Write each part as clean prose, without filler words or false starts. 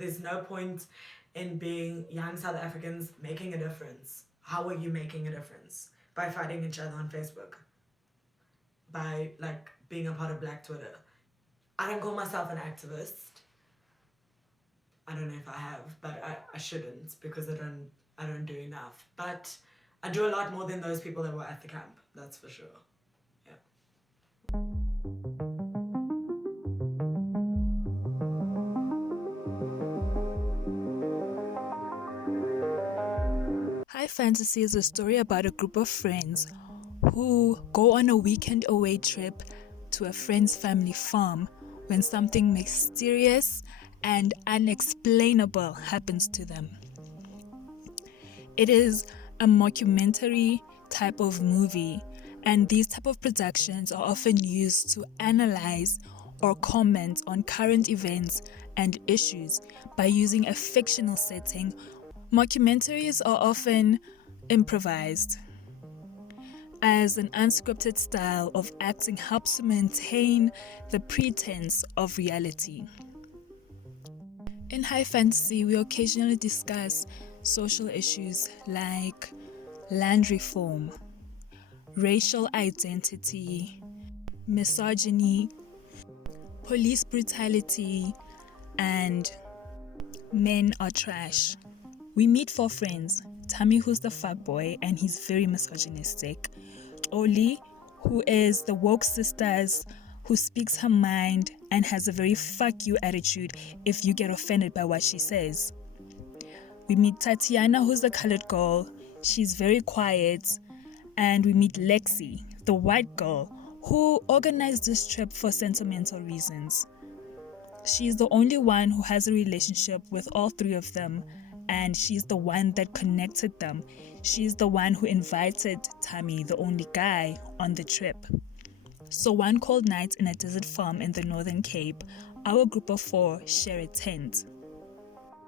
there's no point in being young South Africans making a difference. How are you making a difference? By fighting each other on Facebook, by like being a part of Black Twitter. I don't call myself an activist. I don't know if I have, but I shouldn't, because I don't do enough. But I do a lot more than those people that were at the camp, that's for sure. Yeah. High Fantasy is a story about a group of friends who go on a weekend away trip to a friend's family farm when something mysterious and unexplainable happens to them. It is a mockumentary type of movie, and these type of productions are often used to analyze or comment on current events and issues by using a fictional setting. Mockumentaries are often improvised, as an unscripted style of acting helps to maintain the pretense of reality. In High Fantasy, we occasionally discuss social issues like land reform, racial identity, misogyny, police brutality, and men are trash. We meet 4 friends: Tammy, who's the fuckboy and he's very misogynistic; Oli, who is the woke sisters who speaks her mind and has a very fuck you attitude if you get offended by what she says. We meet Tatiana, who's the colored girl. She's very quiet. And we meet Lexi, the white girl, who organized this trip for sentimental reasons. She's the only one who has a relationship with all 3 of them, and she's the one that connected them. She's the one who invited Tammy, the only guy, on the trip. So one cold night in a desert farm in the Northern Cape, our group of 4 share a tent.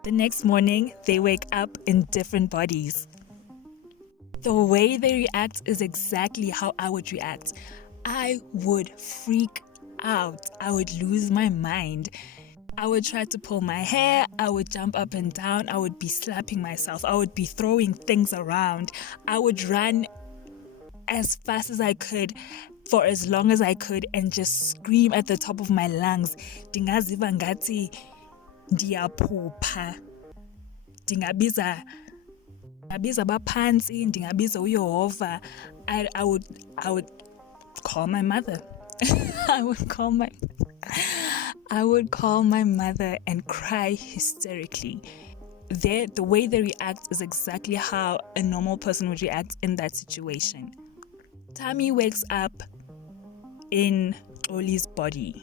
The next morning, they wake up in different bodies. The way they react is exactly how I would react. I would freak out. I would lose my mind. I would try to pull my hair. I would jump up and down. I would be slapping myself. I would be throwing things around. I would run as fast as I could for as long as I could and just scream at the top of my lungs. Ndingaziva ngathi ndiyaphupha. Ndingabiza abaphansi, ndingabiza uYehova. I would call my mother. I would call my mother and cry hysterically. The way they react is exactly how a normal person would react in that situation. Tammy wakes up in Oli's body.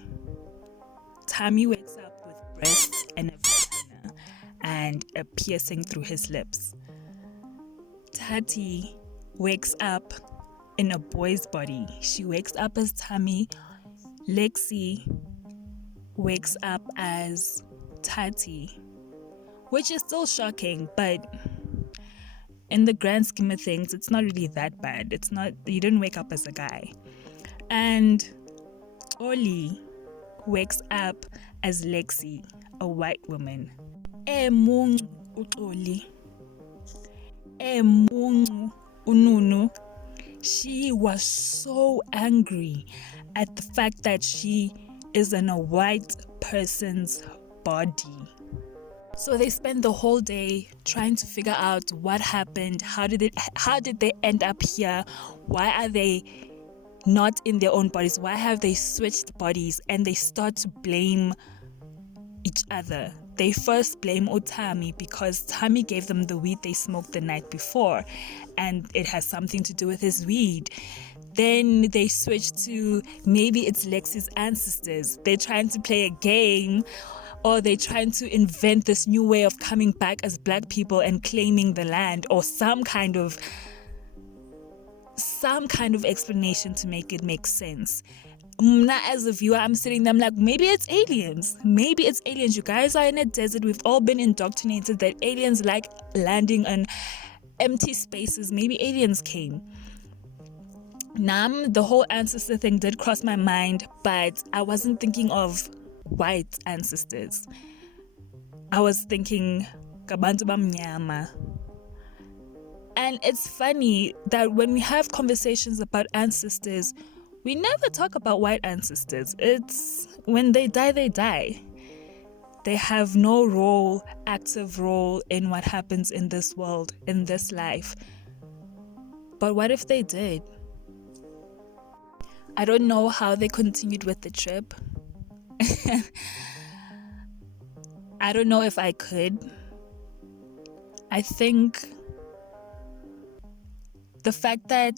Tammy wakes up with breasts and a vagina and a piercing through his lips. Tati wakes up in a boy's body. She wakes up as Tammy. Lexi wakes up as Tati, which is still shocking, but in the grand scheme of things, it's not really that bad. You didn't wake up as a guy. And Oli wakes up as Lexi, a white woman. She was so angry at the fact that she is in a white person's body. So they spend the whole day trying to figure out what happened. How did they end up here? Why are they not in their own bodies? Why have they switched bodies? And they start to blame each other. They first blame Otami because Tammy gave them the weed they smoked the night before, and it has something to do with his weed. Then they switch to maybe it's Lexi's ancestors. They're trying to play a game, or they're trying to invent this new way of coming back as black people and claiming the land, or some kind of explanation to make it make sense. As a viewer, I'm sitting there, I'm like, maybe it's aliens. Maybe it's aliens. You guys are in a desert. We've all been indoctrinated that aliens like landing on empty spaces. Maybe aliens came. The whole ancestor thing did cross my mind, but I wasn't thinking of white ancestors. I was thinking kabantu bamnyama. And it's funny that when we have conversations about ancestors, we never talk about white ancestors. It's when they die, they die. They have no active role in what happens in this world, in this life. But what if they did? I don't know how they continued with the trip. I don't know if I could. I think the fact that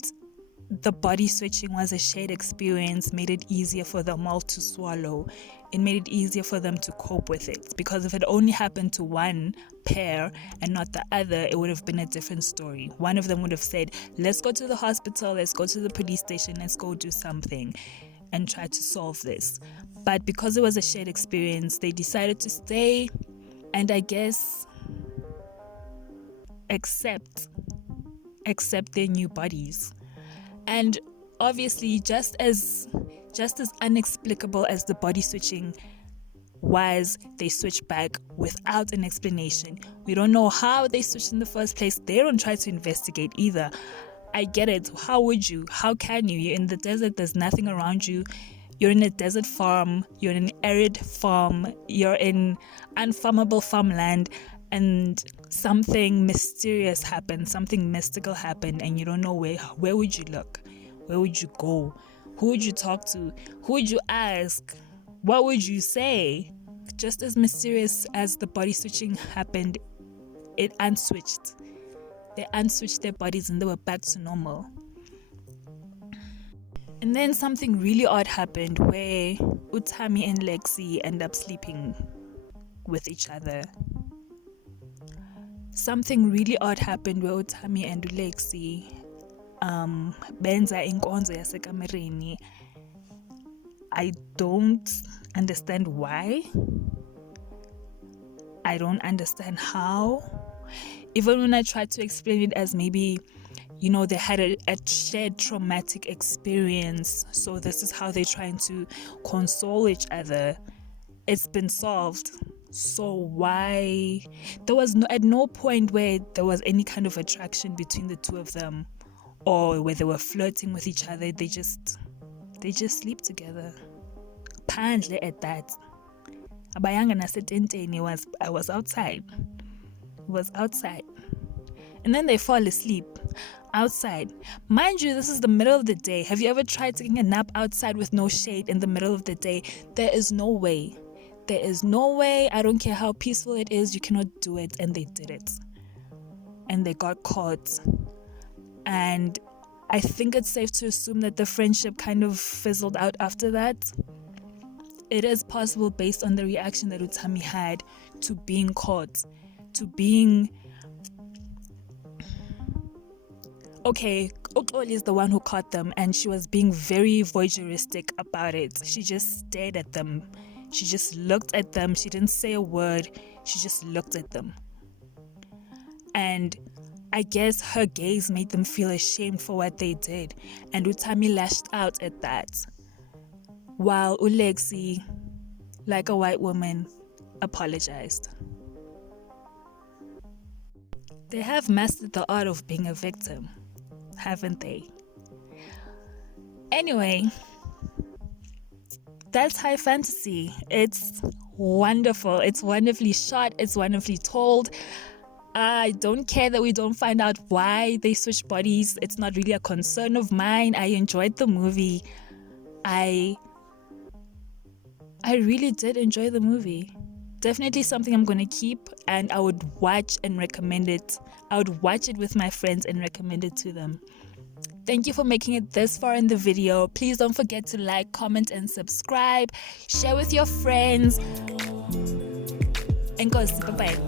the body switching was a shared experience made it easier for them all to swallow. It made it easier for them to cope with it. Because if it only happened to one pair and not the other, it would have been a different story. One of them would have said, let's go to the hospital, let's go to the police station, let's go do something and try to solve this. But because it was a shared experience, they decided to stay and I guess accept their new bodies. And obviously, just as inexplicable as the body switching was, they switched back without an explanation. We don't know how they switched in the first place. They don't try to investigate either. I get it. How would you? How can you? You're in the desert. There's nothing around you. You're in a desert farm. You're in an arid farm. You're in unfarmable farmland. And something mysterious happened, something mystical happened, and you don't know where would you look? Where would you go? Who would you talk to? Who would you ask? What would you say? Just as mysterious as the body switching happened, it unswitched. They unswitched their bodies and they were back to normal. And then something really odd happened where Utami and Lexi end up sleeping with each other. Something really odd happened where Utami and Lexi benza inkonzo yasekamereni. I don't understand why. I don't understand how. Even when I tried to explain it as maybe, they had a shared traumatic experience, so this is how they're trying to console each other. It's been solved. So why? There was at no point where there was any kind of attraction between the two of them, or where they were flirting with each other. They just sleep together. Apparently at that. Abayanga nasetenteni I was outside. And then they fall asleep outside. Mind you, this is the middle of the day. Have you ever tried taking a nap outside with no shade in the middle of the day? There is no way. I don't care how peaceful it is, you cannot do it. And they did it. And they got caught. And I think it's safe to assume that the friendship kind of fizzled out after that. It is possible based on the reaction that Utami had to being caught. To being... Okay, Uxoli is the one who caught them, and she was being very voyeuristic about it. She just stared at them. She just looked at them. She didn't say a word. She just looked at them. And I guess her gaze made them feel ashamed for what they did. And Utami lashed out at that. While Ulexi, like a white woman, apologized. They have mastered the art of being a victim, haven't they? Anyway, that's high fantasy. It's wonderful. It's wonderfully shot. It's wonderfully told. I don't care that we don't find out why they switched bodies. It's not really a concern of mine. I enjoyed the movie. I really did enjoy the movie. Definitely something I'm going to keep, and I would watch and recommend it. I would watch it with my friends and recommend it to them. Thank you for making it this far in the video. Please don't forget to like, comment, and subscribe. Share with your friends. And go, bye-bye.